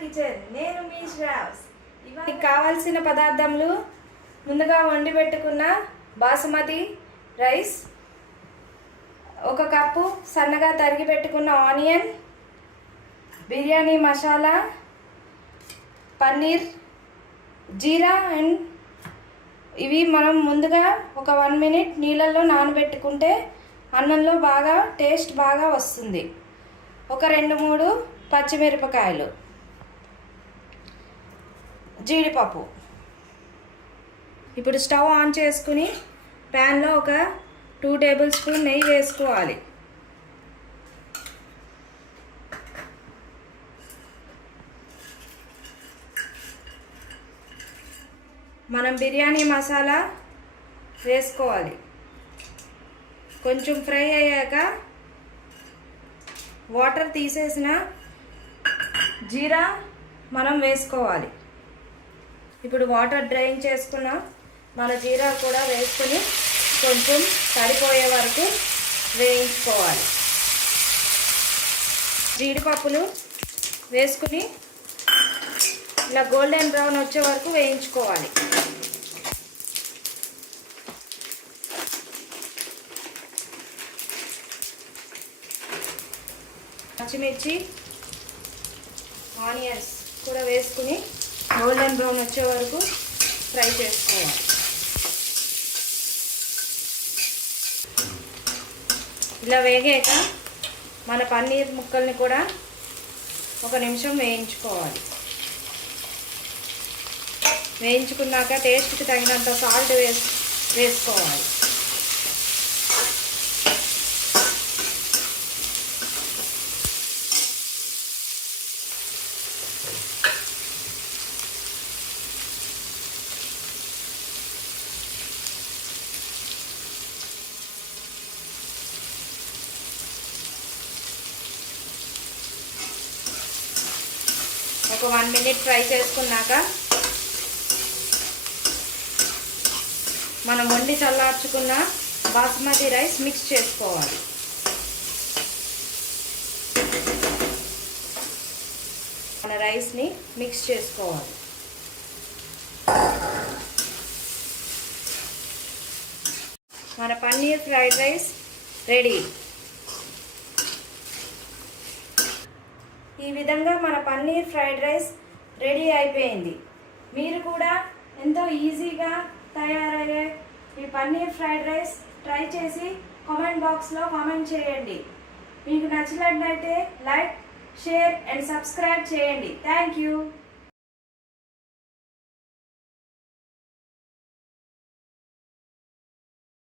Kitchen నేను మీ శ్రావ్స్. ఇవాళ కావాల్సిన పదార్థములు ముందుగా వండి పెట్టుకున్న బాసుమతి రైస్ ఒక కప్పు సన్నగా తరిగి పెట్టుకున్న ఆనియన్ బిర్యానీ మసాలా పన్నీర్ జీరా అండ్ ఇవి మనం ముందుగా ఒక వన్ మినిట్ నీళ్ళల్లో నానబెట్టుకుంటే అన్నంలో బాగా టేస్ట్ బాగా వస్తుంది. ఒక రెండు మూడు పచ్చిమిరపకాయలు. జీడిపప్పు. ఇప్పుడు స్టవ్ ఆన్ చేసుకుని ప్యాన్లో ఒక టూ టేబుల్ స్పూన్ నెయ్యి వేసుకోవాలి. మనం బిర్యానీ మసాలా వేసుకోవాలి. కొంచెం ఫ్రై అయ్యాక వాటర్ తీసేసిన జీరా మనం వేసుకోవాలి. ఇప్పుడు వాటర్ డ్రైన్ చేసుకున్న మన జీరా కూడా వేసుకొని కొంచెం తడిపోయే వరకు వేయించుకోవాలి. జీడిపప్పులు వేసుకుని ఇలా గోల్డెన్ బ్రౌన్ వచ్చే వరకు వేయించుకోవాలి. పచ్చిమిర్చి ఆనియన్స్ కూడా వేసుకుని గోల్డెన్ బ్రౌన్ వచ్చే వరకు ఫ్రై చేసుకోవాలి. ఇలా వేగాక మన పన్నీర్ ముక్కల్ని కూడా ఒక నిమిషం వేయించుకోవాలి. వేయించుకున్నాక టేస్ట్కి తగినంత సాల్ట్ వేసి వేసుకోవాలి. ఒక వన్ మినిట్ ఫ్రై చేసుకున్నాక మనం వండి చల్లార్చుకున్న బాస్మతి రైస్ మిక్స్ చేసుకోవాలి. మన రైస్ని మిక్స్ చేసుకోవాలి. మన పన్నీర్ ఫ్రైడ్ రైస్ రెడీ ఈ విధంగా మన పన్నీర్ ఫ్రైడ్ రైస్ రెడీ అయిపోయింది. మీరు కూడా ఎంతో ఈజీగా తయారయ్యే ఈ పన్నీర్ ఫ్రైడ్ రైస్ ట్రై చేసి కామెంట్ బాక్స్లో కామెంట్ చేయండి. మీకు నచ్చినట్లయితే లైక్ షేర్ అండ్ సబ్స్క్రైబ్ చేయండి. Thank you.